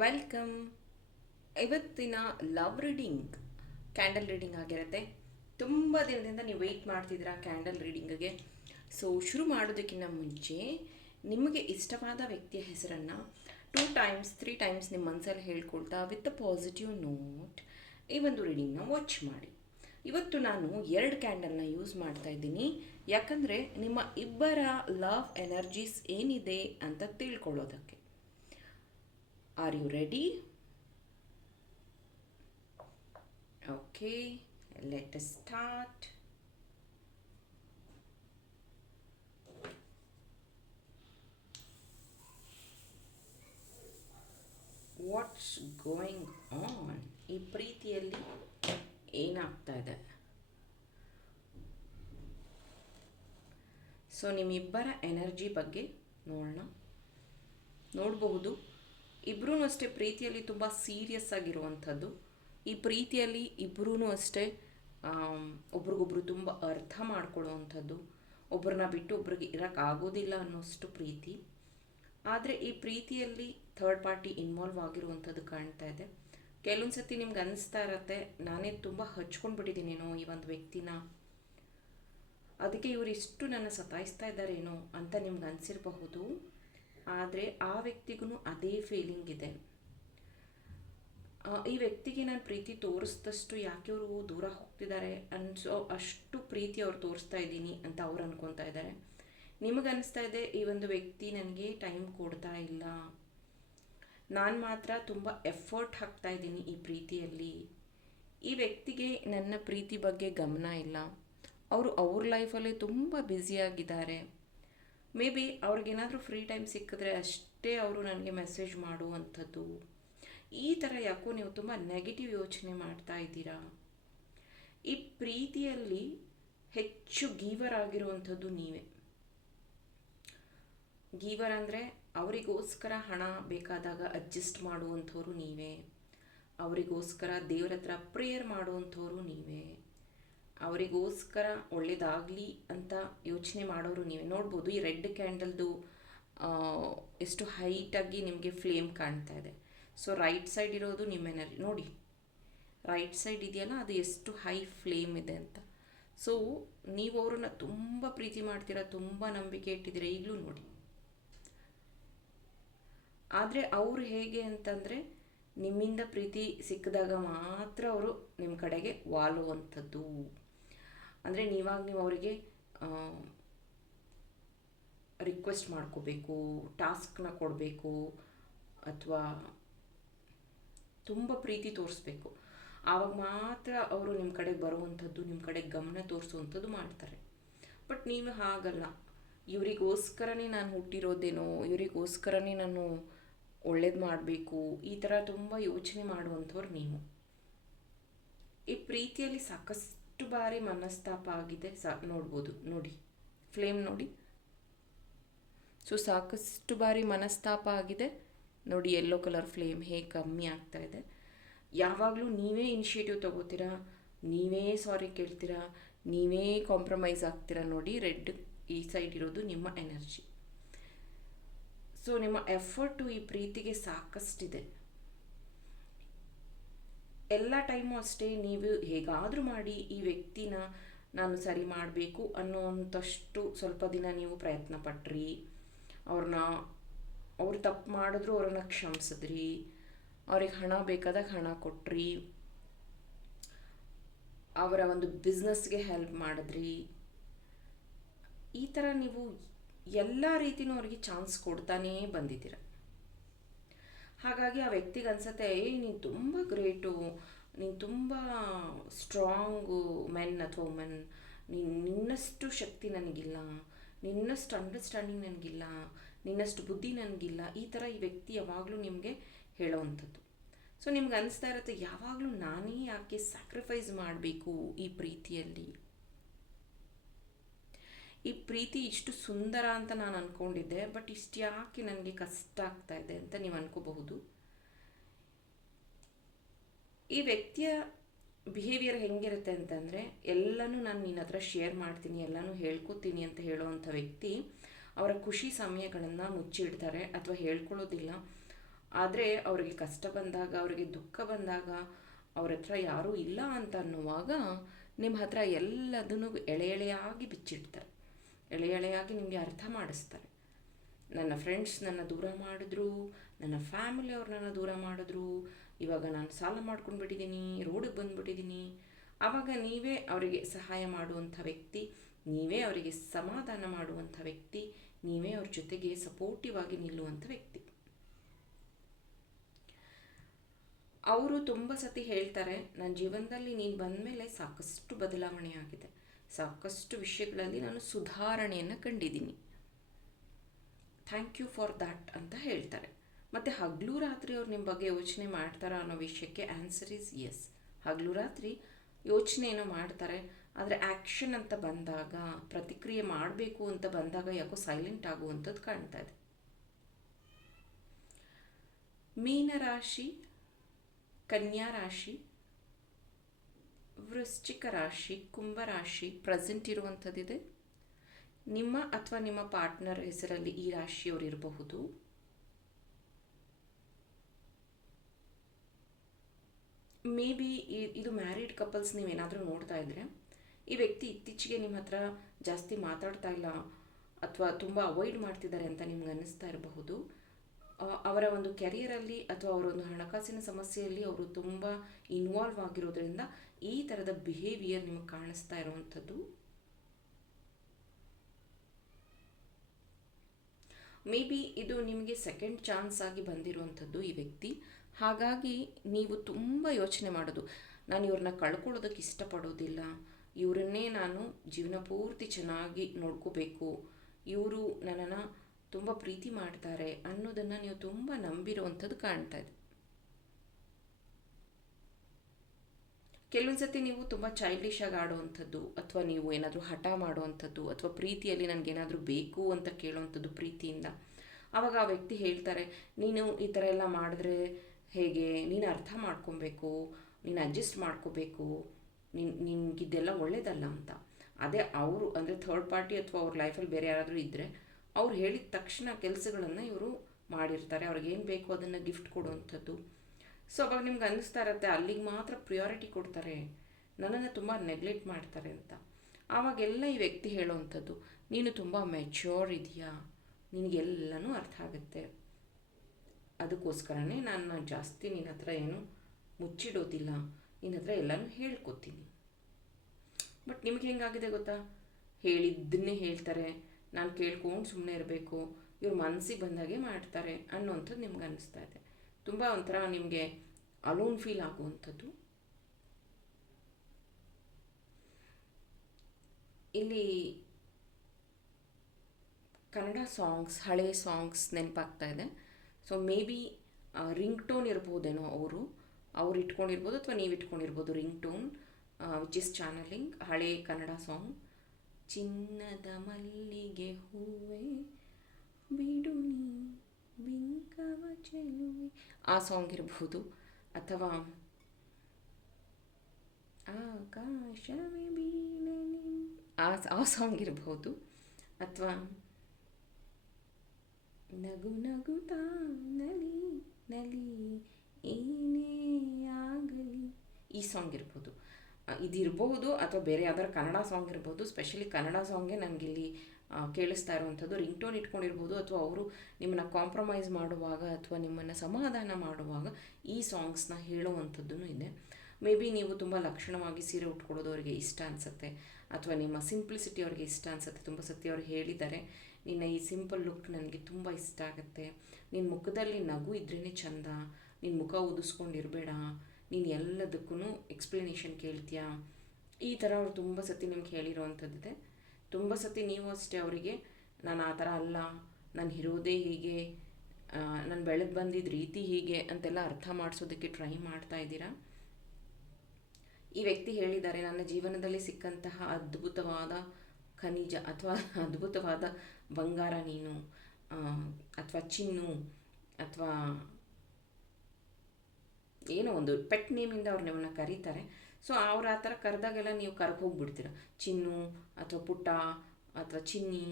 Welcome. ಇವತ್ತಿನ love reading candle reading ಆಗಿರುತ್ತೆ. ತುಂಬ ದಿನದಿಂದ ನೀವು ವೆಯ್ಟ್ ಮಾಡ್ತಿದ್ದೀರಾ ಕ್ಯಾಂಡಲ್ ರೀಡಿಂಗಿಗೆ. ಸೊ ಶುರು ಮಾಡೋದಕ್ಕಿಂತ ಮುಂಚೆ ನಿಮಗೆ ಇಷ್ಟವಾದ ವ್ಯಕ್ತಿಯ ಹೆಸರನ್ನು 2 ಟೈಮ್ಸ್ 3 ಟೈಮ್ಸ್ ನಿಮ್ಮ ಮನಸ್ಸಲ್ಲಿ ಹೇಳ್ಕೊಳ್ತಾ ವಿತ್ ಅ ಪಾಸಿಟಿವ್ ನೋಟ್ ಈ ಒಂದು ರೀಡಿಂಗ್ನ ವಾಚ್ ಮಾಡಿ. ಇವತ್ತು ನಾನು 2 ಕ್ಯಾಂಡಲ್ನ ಯೂಸ್ ಮಾಡ್ತಾ ಇದ್ದೀನಿ, ಯಾಕಂದರೆ ನಿಮ್ಮ ಇಬ್ಬರ ಲವ್ ಎನರ್ಜೀಸ್ ಏನಿದೆ ಅಂತ ತಿಳ್ಕೊಳ್ಳೋದಕ್ಕೆ. Are you ready? Okay, let us start. What's going on? ಈ ಪ್ರೀತಿಯಲ್ಲಿ ಏನಾಗ್ತಾ ಇದೆ? ಸೊ ನಿಮ್ಮಿಬ್ಬರ ಎನರ್ಜಿ ಬಗ್ಗೆ ನೋಡಬಹುದು. ಇಬ್ಬರೂ ಅಷ್ಟೇ ಪ್ರೀತಿಯಲ್ಲಿ ತುಂಬ ಸೀರಿಯಸ್ ಆಗಿರುವಂಥದ್ದು. ಈ ಪ್ರೀತಿಯಲ್ಲಿ ಇಬ್ಬರೂ ಅಷ್ಟೇ ಒಬ್ರಿಗೊಬ್ರು ತುಂಬ ಅರ್ಥ ಮಾಡ್ಕೊಳ್ಳುವಂಥದ್ದು. ಒಬ್ಬರನ್ನ ಬಿಟ್ಟು ಒಬ್ರಿಗೆ ಇರೋಕ್ಕಾಗೋದಿಲ್ಲ ಅನ್ನೋಷ್ಟು ಪ್ರೀತಿ. ಆದರೆ ಈ ಪ್ರೀತಿಯಲ್ಲಿ ಥರ್ಡ್ ಪಾರ್ಟಿ ಇನ್ವಾಲ್ವ್ ಆಗಿರುವಂಥದ್ದು ಕಾಣ್ತಾ ಇದೆ. ಕೆಲವೊಂದು ಸತಿ ನಿಮ್ಗೆ ಅನಿಸ್ತಾ ಇರತ್ತೆ, ನಾನೇ ತುಂಬ ಹಚ್ಕೊಂಡ್ಬಿಟ್ಟಿದ್ದೀನೇನೋ ಈ ಒಂದು ವ್ಯಕ್ತಿನ, ಅದಕ್ಕೆ ಇವರು ಇಷ್ಟು ನನ್ನ ಸತಾಯಿಸ್ತಾ ಇದ್ದಾರೇನೋ ಅಂತ ನಿಮ್ಗೆ ಅನಿಸಿರಬಹುದು. ಆದರೆ ಆ ವ್ಯಕ್ತಿಗೂ ಅದೇ ಫೀಲಿಂಗ್ ಇದೆ. ಈ ವ್ಯಕ್ತಿಗೆ ನಾನು ಪ್ರೀತಿ ತೋರಿಸಿದಷ್ಟು ಯಾಕೆ ಅವರು ದೂರ ಹೋಗ್ತಿದ್ದಾರೆ ಅನ್ಸೋ ಅಷ್ಟು ಪ್ರೀತಿ ಅವ್ರು ತೋರಿಸ್ತಾ ಇದ್ದೀನಿ ಅಂತ ಅವ್ರು ಅನ್ಕೊತಾ ಇದ್ದಾರೆ. ನಿಮಗನ್ನಿಸ್ತಾ ಇದೆ ಈ ಒಂದು ವ್ಯಕ್ತಿ ನನಗೆ ಟೈಮ್ ಕೊಡ್ತಾ ಇಲ್ಲ, ನಾನು ಮಾತ್ರ ತುಂಬ ಎಫರ್ಟ್ ಹಾಕ್ತಾ ಇದ್ದೀನಿ ಈ ಪ್ರೀತಿಯಲ್ಲಿ. ಈ ವ್ಯಕ್ತಿಗೆ ನನ್ನ ಪ್ರೀತಿ ಬಗ್ಗೆ ಗಮನ ಇಲ್ಲ, ಅವರು ಅವ್ರ ಲೈಫಲ್ಲಿ ತುಂಬ ಬ್ಯುಸಿಯಾಗಿದ್ದಾರೆ. ಮೇ ಬಿ ಅವ್ರಿಗೇನಾದರೂ ಫ್ರೀ ಟೈಮ್ ಸಿಕ್ಕಿದ್ರೆ ಅಷ್ಟೇ ಅವರು ನನಗೆ ಮೆಸೇಜ್ ಮಾಡುವಂಥದ್ದು. ಈ ಥರ ಯಾಕೋ ನೀವು ತುಂಬ ನೆಗೆಟಿವ್ ಯೋಚನೆ ಮಾಡ್ತಾ ಇದ್ದೀರಾ. ಈ ಪ್ರೀತಿಯಲ್ಲಿ ಹೆಚ್ಚು ಗೀವರ್ ಆಗಿರುವಂಥದ್ದು ನೀವೇ. ಗೀವರ್ ಅಂದರೆ ಅವರಿಗೋಸ್ಕರ ಹಣ ಬೇಕಾದಾಗ ಅಡ್ಜಸ್ಟ್ ಮಾಡುವಂಥವ್ರು ನೀವೇ. ಅವರಿಗೋಸ್ಕರ ದೇವ್ರ ಹತ್ರ ಪ್ರೇಯರ್ ಮಾಡುವಂಥವ್ರು ನೀವೇ. ಅವರಿಗೋಸ್ಕರ ಒಳ್ಳೇದಾಗಲಿ ಅಂತ ಯೋಚನೆ ಮಾಡೋರು ನೀವೇ. ನೋಡ್ಬೋದು ಈ ರೆಡ್ ಕ್ಯಾಂಡಲ್ದು ಎಷ್ಟು ಹೈಟಾಗಿ ನಿಮಗೆ ಫ್ಲೇಮ್ ಕಾಣ್ತಾ ಇದೆ. ಸೊ ರೈಟ್ ಸೈಡ್ ಇರೋದು ನಿಮ್ಮ ಎನರ್ಜಿ ನೋಡಿ, ರೈಟ್ ಸೈಡ್ ಇದೆಯಲ್ಲ ಅದು ಎಷ್ಟು ಹೈ ಫ್ಲೇಮ್ ಇದೆ ಅಂತ. ಸೊ ನೀವು ಅವ್ರನ್ನ ತುಂಬ ಪ್ರೀತಿ ಮಾಡ್ತೀರಾ, ತುಂಬ ನಂಬಿಕೆ ಇಟ್ಟಿದ್ದೀರಾ ಈಗಲೂ ನೋಡಿ. ಆದರೆ ಅವರು ಹೇಗೆ ಅಂತಂದರೆ ನಿಮ್ಮಿಂದ ಪ್ರೀತಿ ಸಿಕ್ಕಿದಾಗ ಮಾತ್ರ ಅವರು ನಿಮ್ಮ ಕಡೆಗೆ ವಾಲುವಂಥದ್ದು. ಅಂದರೆ ನೀವು ಅವರಿಗೆ ರಿಕ್ವೆಸ್ಟ್ ಮಾಡ್ಕೋಬೇಕು, ಟಾಸ್ಕ್ನ ಕೊಡಬೇಕು, ಅಥವಾ ತುಂಬ ಪ್ರೀತಿ ತೋರಿಸ್ಬೇಕು. ಆವಾಗ ಮಾತ್ರ ಅವರು ನಿಮ್ಮ ಕಡೆಗೆ ಬರುವಂಥದ್ದು, ನಿಮ್ಮ ಕಡೆಗೆ ಗಮನ ತೋರಿಸುವಂಥದ್ದು ಮಾಡ್ತಾರೆ. ಬಟ್ ನೀವು ಹಾಗಲ್ಲ, ಇವರಿಗೋಸ್ಕರನೇ ನಾನು ಹುಟ್ಟಿರೋದೇನೋ, ಇವರಿಗೋಸ್ಕರನೇ ನಾನು ಒಳ್ಳೇದು ಮಾಡಬೇಕು, ಈ ಥರ ತುಂಬ ಯೋಚನೆ ಮಾಡುವಂಥವ್ರು ನೀವು. ಈ ಪ್ರೀತಿಯಲ್ಲಿ ಸಾಕಷ್ಟು ಬಾರಿ ಮನಸ್ತಾಪ ಆಗಿದೆ. ನೋಡ್ಬೋದು ನೋಡಿ, ಫ್ಲೇಮ್ ನೋಡಿ. ಸೊ ಸಾಕಷ್ಟು ಬಾರಿ ಮನಸ್ತಾಪ ಆಗಿದೆ ನೋಡಿ. ಯೆಲ್ಲೋ ಕಲರ್ ಫ್ಲೇಮ್ ಹೇಗೆ ಕಮ್ಮಿ ಆಗ್ತಾ ಇದೆ. ಯಾವಾಗಲೂ ನೀವೇ ಇನಿಷಿಯೇಟಿವ್ ತೊಗೋತೀರಾ, ನೀವೇ ಸಾರಿ ಕೇಳ್ತೀರಾ, ನೀವೇ ಕಾಂಪ್ರಮೈಸ್ ಆಗ್ತೀರಾ ನೋಡಿ. ರೆಡ್ ಈ ಸೈಡ್ ಇರೋದು ನಿಮ್ಮ ಎನರ್ಜಿ. ಸೊ ನಿಮ್ಮ ಎಫರ್ಟು ಈ ಪ್ರೀತಿಗೆ ಸಾಕಷ್ಟಿದೆ. ಎಲ್ಲ ಟೈಮು ಅಷ್ಟೇ ನೀವು ಹೇಗಾದರೂ ಮಾಡಿ ಈ ವ್ಯಕ್ತಿನ ನಾನು ಸರಿ ಮಾಡಬೇಕು ಅನ್ನೋವಂಥಷ್ಟು ಸ್ವಲ್ಪ ದಿನ ನೀವು ಪ್ರಯತ್ನ ಪಟ್ರಿ. ಅವ್ರು ತಪ್ಪು ಮಾಡಿದ್ರು ಅವ್ರನ್ನ ಕ್ಷಮಿಸಿದ್ರಿ, ಅವ್ರಿಗೆ ಹಣ ಬೇಕಾದಾಗ ಹಣ ಕೊಟ್ರಿ, ಅವರ ಒಂದು ಬಿಸ್ನೆಸ್ಗೆ ಹೆಲ್ಪ್ ಮಾಡಿದ್ರಿ. ಈ ಥರ ನೀವು ಎಲ್ಲ ರೀತಿಯೂ ಅವ್ರಿಗೆ ಚಾನ್ಸ್ ಕೊಡ್ತಾನೇ ಬಂದಿದ್ದೀರ. ಹಾಗಾಗಿ ಆ ವ್ಯಕ್ತಿಗೆ ಅನ್ಸುತ್ತೆ, ನೀನು ತುಂಬ ಗ್ರೇಟು, ನೀನು ತುಂಬ ಸ್ಟ್ರಾಂಗು ಮೆನ್ ಅಥವಾ ವುಮೆನ್, ನಿನ್ನಷ್ಟು ಶಕ್ತಿ ನನಗಿಲ್ಲ, ನಿನ್ನಷ್ಟು ಅಂಡರ್ಸ್ಟ್ಯಾಂಡಿಂಗ್ ನನಗಿಲ್ಲ, ನಿನ್ನಷ್ಟು ಬುದ್ಧಿ ನನಗಿಲ್ಲ. ಈ ಥರ ಈ ವ್ಯಕ್ತಿ ಯಾವಾಗಲೂ ನಿಮಗೆ ಹೇಳೋವಂಥದ್ದು. ಸೊ ನಿಮ್ಗೆ ಅನಿಸ್ತಾ ಇರುತ್ತೆ, ಯಾವಾಗಲೂ ನಾನೇ ಯಾಕೆ ಸ್ಯಾಕ್ರಿಫೈಸ್ ಮಾಡಬೇಕು ಈ ಪ್ರೀತಿಯಲ್ಲಿ. ಈ ಪ್ರೀತಿ ಇಷ್ಟು ಸುಂದರ ಅಂತ ನಾನು ಅಂದ್ಕೊಂಡಿದ್ದೆ, ಬಟ್ ಇಷ್ಟು ಯಾಕೆ ನನಗೆ ಕಷ್ಟ ಆಗ್ತಾ ಇದೆ ಅಂತ ನೀವು ಅನ್ಕೋಬಹುದು. ಈ ವ್ಯಕ್ತಿಯ ಬಿಹೇವಿಯರ್ ಹೆಂಗಿರುತ್ತೆ ಅಂತಂದರೆ, ಎಲ್ಲನೂ ನಾನು ನಿನ್ನ ಹತ್ರ ಶೇರ್ ಮಾಡ್ತೀನಿ, ಎಲ್ಲನೂ ಹೇಳ್ಕೊತೀನಿ ಅಂತ ಹೇಳೋವಂಥ ವ್ಯಕ್ತಿ ಅವರ ಖುಷಿ ಸಮಯಗಳನ್ನು ಮುಚ್ಚಿಡ್ತಾರೆ ಅಥವಾ ಹೇಳ್ಕೊಳ್ಳೋದಿಲ್ಲ. ಆದರೆ ಅವರಿಗೆ ಕಷ್ಟ ಬಂದಾಗ, ಅವರಿಗೆ ದುಃಖ ಬಂದಾಗ ಅವ್ರ ಹತ್ರ ಯಾರೂ ಇಲ್ಲ ಅಂತ ಅನ್ನುವಾಗ ನಿಮ್ಮ ಹತ್ರ ಎಲ್ಲದನ್ನು ಎಳೆ ಎಳೆಯಾಗಿ ಬಿಚ್ಚಿಡ್ತಾರೆ, ಎಳೆ ಎಳೆಯಾಗಿ ನಿಮಗೆ ಅರ್ಥ ಮಾಡಿಸ್ತಾರೆ. ನನ್ನ ಫ್ರೆಂಡ್ಸ್ ನನ್ನ ದೂರ ಮಾಡಿದ್ರು, ನನ್ನ ಫ್ಯಾಮಿಲಿಯವ್ರು ನನ್ನ ದೂರ ಮಾಡಿದ್ರು, ಇವಾಗ ನಾನು ಸಾಲ ಮಾಡ್ಕೊಂಡು ಬಿಟ್ಟಿದ್ದೀನಿ, ರೋಡಿಗೆ ಬಂದುಬಿಟ್ಟಿದ್ದೀನಿ. ಆವಾಗ ನೀವೇ ಅವರಿಗೆ ಸಹಾಯ ಮಾಡುವಂಥ ವ್ಯಕ್ತಿ, ನೀವೇ ಅವರಿಗೆ ಸಮಾಧಾನ ಮಾಡುವಂಥ ವ್ಯಕ್ತಿ, ನೀವೇ ಅವ್ರ ಜೊತೆಗೆ ಸಪೋರ್ಟಿವ್ ಆಗಿ ನಿಲ್ಲುವಂಥ ವ್ಯಕ್ತಿ. ಅವರು ತುಂಬ ಸತಿ ಹೇಳ್ತಾರೆ, ನನ್ನ ಜೀವನದಲ್ಲಿ ನೀನು ಬಂದ ಮೇಲೆ ಸಾಕಷ್ಟು ಬದಲಾವಣೆ ಆಗಿದೆ, ಸಾಕಷ್ಟು ವಿಷಯಗಳಲ್ಲಿ ನಾನು ಸುಧಾರಣೆಯನ್ನು ಕಂಡಿದ್ದೀನಿ, ಥ್ಯಾಂಕ್ ಯು ಫಾರ್ ದ್ಯಾಟ್ ಅಂತ ಹೇಳ್ತಾರೆ. ಮತ್ತು ಹಗಲು ರಾತ್ರಿ ಅವ್ರು ನಿಮ್ಮ ಬಗ್ಗೆ ಯೋಚನೆ ಮಾಡ್ತಾರಾ ಅನ್ನೋ ವಿಷಯಕ್ಕೆ ಆನ್ಸರ್ ಈಸ್ ಎಸ್. ಹಗಲು ರಾತ್ರಿ ಯೋಚನೆ ಏನೋ ಮಾಡ್ತಾರೆ, ಆದರೆ ಆ್ಯಕ್ಷನ್ ಅಂತ ಬಂದಾಗ, ಪ್ರತಿಕ್ರಿಯೆ ಮಾಡಬೇಕು ಅಂತ ಬಂದಾಗ ಯಾಕೋ ಸೈಲೆಂಟ್ ಆಗುವಂಥದ್ದು ಕಾಣ್ತಾ ಇದೆ. ಮೀನರಾಶಿ, ಕನ್ಯಾ ರಾಶಿ, ವೃಶ್ಚಿಕ ರಾಶಿ, ಕುಂಭರಾಶಿ ಪ್ರೆಸೆಂಟ್ ಇರುವಂಥದ್ದಿದೆ. ನಿಮ್ಮ ಅಥವಾ ನಿಮ್ಮ ಪಾರ್ಟ್ನರ್ ಹೆಸರಲ್ಲಿ ಈ ರಾಶಿಯವರು ಇರಬಹುದು. ಮೇ ಬಿ ಇದು ಮ್ಯಾರಿಡ್ ಕಪಲ್ಸ್ ನೀವೇನಾದರೂ ನೋಡ್ತಾ ಇದ್ದರೆ, ಈ ವ್ಯಕ್ತಿ ಇತ್ತೀಚೆಗೆ ನಿಮ್ಮ ಹತ್ರ ಜಾಸ್ತಿ ಮಾತಾಡ್ತಾ ಇಲ್ಲ ಅಥವಾ ತುಂಬ ಅವಾಯ್ಡ್ ಮಾಡ್ತಿದ್ದಾರೆ ಅಂತ ನಿಮ್ಗೆ ಅನ್ನಿಸ್ತಾ ಇರಬಹುದು. ಅವರ ಒಂದು ಕೆರಿಯರಲ್ಲಿ ಅಥವಾ ಅವರ ಒಂದು ಹಣಕಾಸಿನ ಸಮಸ್ಯೆಯಲ್ಲಿ ಅವರು ತುಂಬ ಇನ್ವಾಲ್ವ್ ಆಗಿರೋದ್ರಿಂದ ಈ ಥರದ ಬಿಹೇವಿಯರ್ ನಿಮಗೆ ಕಾಣಿಸ್ತಾ ಇರುವಂಥದ್ದು. ಮೇ ಬಿ ಇದು ನಿಮಗೆ ಸೆಕೆಂಡ್ ಚಾನ್ಸ್ ಆಗಿ ಬಂದಿರುವಂಥದ್ದು ಈ ವ್ಯಕ್ತಿ. ಹಾಗಾಗಿ ನೀವು ತುಂಬ ಯೋಚನೆ ಮಾಡೋದು, ನಾನು ಇವ್ರನ್ನ ಕಳ್ಕೊಳ್ಳೋದಕ್ಕೆ ಇಷ್ಟಪಡೋದಿಲ್ಲ, ಇವರನ್ನೇ ನಾನು ಜೀವನ ಪೂರ್ತಿ ಚೆನ್ನಾಗಿ ನೋಡ್ಕೋಬೇಕು, ಇವರು ನನ್ನನ್ನು ತುಂಬ ಪ್ರೀತಿ ಮಾಡ್ತಾರೆ ಅನ್ನೋದನ್ನು ನೀವು ತುಂಬ ನಂಬಿರುವಂಥದ್ದು ಕಾಣ್ತಾ ಇದೆ. ಕೆಲವೊಂದು ಸತಿ ನೀವು ತುಂಬ ಚೈಲ್ಡಿಶ್ ಆಗಿ ಆಡುವಂಥದ್ದು, ಅಥವಾ ನೀವು ಏನಾದರೂ ಹಠ ಮಾಡುವಂಥದ್ದು, ಅಥವಾ ಪ್ರೀತಿಯಲ್ಲಿ ನನಗೇನಾದರೂ ಬೇಕು ಅಂತ ಕೇಳುವಂಥದ್ದು ಪ್ರೀತಿಯಿಂದ. ಆವಾಗ ಆ ವ್ಯಕ್ತಿ ಹೇಳ್ತಾರೆ, ನೀನು ಈ ಥರ ಎಲ್ಲ ಮಾಡಿದ್ರೆ ಹೇಗೆ, ನೀನು ಅರ್ಥ ಮಾಡ್ಕೊಬೇಕು, ನೀನು ಅಡ್ಜಸ್ಟ್ ಮಾಡ್ಕೋಬೇಕು, ನಿನಗಿದೆಲ್ಲ ಒಳ್ಳೇದಲ್ಲ ಅಂತ. ಅದೇ ಅವರು ಅಂದರೆ ಥರ್ಡ್ ಪಾರ್ಟಿ ಅಥವಾ ಅವ್ರ ಲೈಫಲ್ಲಿ ಬೇರೆ ಯಾರಾದರೂ ಇದ್ದರೆ ಅವ್ರು ಹೇಳಿದ ತಕ್ಷಣ ಕೆಲಸಗಳನ್ನು ಇವರು ಮಾಡಿರ್ತಾರೆ, ಅವ್ರಿಗೇನು ಬೇಕು ಅದನ್ನು ಗಿಫ್ಟ್ ಕೊಡುವಂಥದ್ದು. ಸೊ ಅವಾಗ ನಿಮ್ಗೆ ಅನ್ನಿಸ್ತಾ ಇರುತ್ತೆ, ಅಲ್ಲಿಗೆ ಮಾತ್ರ ಪ್ರಿಯಾರಿಟಿ ಕೊಡ್ತಾರೆ, ನನ್ನನ್ನು ತುಂಬ ನೆಗ್ಲೆಕ್ಟ್ ಮಾಡ್ತಾರೆ ಅಂತ. ಆವಾಗೆಲ್ಲ ಈ ವ್ಯಕ್ತಿ ಹೇಳೋವಂಥದ್ದು, ನೀನು ತುಂಬ ಮೆಚ್ಯೂರ್ ಇದೆಯಾ, ನಿನಗೆಲ್ಲನೂ ಅರ್ಥ ಆಗುತ್ತೆ, ಅದಕ್ಕೋಸ್ಕರನೇ ನಾನು ಜಾಸ್ತಿ ನಿನ್ನ ಹತ್ರ ಏನು ಮುಚ್ಚಿಡೋದಿಲ್ಲ, ನಿನ್ನ ಹತ್ರ ಎಲ್ಲನೂ ಹೇಳ್ಕೊತೀನಿ. ಬಟ್ ನಿಮ್ಗೆ ಹೆಂಗಾಗಿದೆ ಗೊತ್ತಾ, ಹೇಳಿದ್ದನ್ನೇ ಹೇಳ್ತಾರೆ, ನಾನು ಕೇಳ್ಕೊಂಡು ಸುಮ್ಮನೆ ಇರಬೇಕು, ಇವ್ರ ಮನಸ್ಸಿಗೆ ಬಂದಾಗೆ ಮಾಡ್ತಾರೆ ಅನ್ನೋವಂಥದ್ದು ನಿಮ್ಗೆ ಅನ್ನಿಸ್ತಾ ಇದೆ. ತುಂಬ ಒಂಥರ ನಿಮಗೆ ಅಲೋನ್ ಫೀಲ್ ಆಗುವಂಥದ್ದು. ಇಲ್ಲಿ ಕನ್ನಡ ಸಾಂಗ್ಸ್, ಹಳೆ ಸಾಂಗ್ಸ್ ನೆನಪಾಗ್ತಾ ಇದೆ. So maybe ringtone ಇರ್ಬೋದೇನೋ, ಅವ್ರು ಇಟ್ಕೊಂಡಿರ್ಬೋದು ಅಥವಾ ನೀವು ಇಟ್ಕೊಂಡಿರ್ಬೋದು ringtone, which is channelling ಹಳೆ ಕನ್ನಡ ಸಾಂಗ್. ಚಿನ್ನದ ಮಲ್ಲಿಗೆ ಹೂವೆ ಬಿಡು ನೀ ಬಿಂಕವ ಚೆಲುವೆ, ಆ ಸಾಂಗ್ ಇರಬಹುದು. ಅಥವಾ ಆಕಾಶವೇ ಬೀಳಲಿ, ಆ ಸಾಂಗ್ ಇರಬಹುದು. ಅಥವಾ ನಗು ನಗುತ್ತಾ ನಲಿ ನಲಿ ಏನೇ ಆಗಲಿ, ಈ ಸಾಂಗ್ ಇರ್ಬೋದು. ಇದಿರಬಹುದು, ಅಥವಾ ಬೇರೆ ಯಾವ್ದಾರು ಕನ್ನಡ ಸಾಂಗ್ ಇರ್ಬೋದು. ಸ್ಪೆಷಲಿ ಕನ್ನಡ ಸಾಂಗೇ ನನಗಿಲ್ಲಿ ಕೇಳಿಸ್ತಾ ಇರುವಂಥದ್ದು. ರಿಂಗ್ ಟೋನ್ ಇಟ್ಕೊಂಡಿರ್ಬೋದು, ಅಥವಾ ಅವರು ನಿಮ್ಮನ್ನು ಕಾಂಪ್ರಮೈಸ್ ಮಾಡುವಾಗ ಅಥವಾ ನಿಮ್ಮನ್ನು ಸಮಾಧಾನ ಮಾಡುವಾಗ ಈ ಸಾಂಗ್ಸ್ನ ಹೇಳುವಂಥದ್ದು ಇದೆ. ಮೇ ಬಿ ನೀವು ತುಂಬ ಲಕ್ಷಣವಾಗಿ ಸೀರೆ ಉಟ್ಕೊಳ್ಳೋದು ಅವರಿಗೆ ಇಷ್ಟ ಅನಿಸುತ್ತೆ, ಅಥವಾ ನಿಮ್ಮ ಸಿಂಪ್ಲಿಸಿಟಿ ಅವ್ರಿಗೆ ಇಷ್ಟ ಅನಿಸುತ್ತೆ. ತುಂಬ ಸತಿ ಅವ್ರು ಹೇಳಿದ್ದಾರೆ, ನಿನ್ನ ಈ ಸಿಂಪಲ್ ಲುಕ್ ನನಗೆ ತುಂಬ ಇಷ್ಟ ಆಗುತ್ತೆ, ನಿನ್ನ ಮುಖದಲ್ಲಿ ನಗು ಇದ್ರೇ ಚಂದ, ನಿನ್ನ ಮುಖ ಉದಿಸ್ಕೊಂಡಿರಬೇಡ, ನೀನು ಎಲ್ಲದಕ್ಕೂ ಎಕ್ಸ್ಪ್ಲನೇಷನ್ ಕೇಳ್ತೀಯಾ, ಈ ಥರ ಅವ್ರು ತುಂಬ ಸತಿ ನಿಮ್ಗೆ ಹೇಳಿರೋವಂಥದ್ದಿದೆ. ತುಂಬ ಸತಿ ನೀವು ಅಷ್ಟೇ ಅವರಿಗೆ, ನಾನು ಆ ಥರ ಅಲ್ಲ, ನಾನು ಇರೋದೇ ಹೀಗೆ, ನಾನು ಬೆಳೆದು ಬಂದಿದ್ದ ರೀತಿ ಹೀಗೆ ಅಂತೆಲ್ಲ ಅರ್ಥ ಮಾಡಿಸೋದಕ್ಕೆ ಟ್ರೈ ಮಾಡ್ತಾ ಇದ್ದೀರಾ. ಈ ವ್ಯಕ್ತಿ ಹೇಳಿದ್ದಾರೆ, ನನ್ನ ಜೀವನದಲ್ಲಿ ಸಿಕ್ಕಂತಹ ಅದ್ಭುತವಾದ ಖನಿಜ ಅಥವಾ ಅದ್ಭುತವಾದ ಬಂಗಾರ ನೀನು, ಅಥವಾ ಚಿನ್ನು, ಅಥವಾ ಏನೋ ಒಂದು ಪೆಟ್ ನೇಮಿಂದ ಅವ್ರು ನಿಮ್ಮನ್ನು ಕರೀತಾರೆ. ಸೊ ಅವ್ರು ಆ ಥರ ಕರೆದಾಗೆಲ್ಲ ನೀವು ಕರ್ಗೆ ಹೋಗ್ಬಿಡ್ತೀರ, ಚಿನ್ನು ಅಥವಾ ಪುಟ್ಟ ಅಥವಾ ಚಿನ್ನಿ,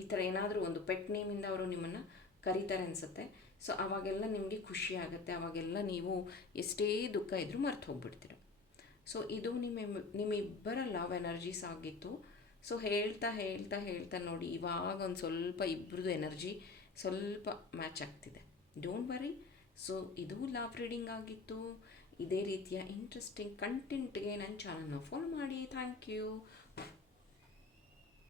ಈ ಥರ ಏನಾದರೂ ಒಂದು ಪೆಟ್ ನೇಮಿಂದ ಅವರು ನಿಮ್ಮನ್ನು ಕರೀತಾರೆ ಅನಿಸುತ್ತೆ. ಸೊ ಅವಾಗೆಲ್ಲ ನಿಮಗೆ ಖುಷಿ ಆಗುತ್ತೆ, ಅವಾಗೆಲ್ಲ ನೀವು ಎಷ್ಟೇ ದುಃಖ ಇದ್ದರೂ ಮರ್ತು ಹೋಗ್ಬಿಡ್ತೀರ. ಸೊ ಇದು ನಿಮ್ಮಿಬ್ಬರ ಲವ್ ಎನರ್ಜೀಸ್ ಆಗಿತ್ತು. ಸೊ ಹೇಳ್ತಾ ಹೇಳ್ತಾ ಹೇಳ್ತಾ ನೋಡಿ, ಇವಾಗ ಒಂದು ಸ್ವಲ್ಪ ಇಬ್ಬರದು ಎನರ್ಜಿ ಸ್ವಲ್ಪ ಮ್ಯಾಚ್ ಆಗ್ತಿದೆ. Don't worry. ಸೊ ಇದು ಲವ್ ರೀಡಿಂಗ್ ಆಗಿತ್ತು. ಇದೇ ರೀತಿಯ ಇಂಟ್ರೆಸ್ಟಿಂಗ್ ಕಂಟೆಂಟ್ಗೆ ನನ್ನ ಚಾನಲ್ನ ಫಾಲೋ ಮಾಡಿ. Thank you.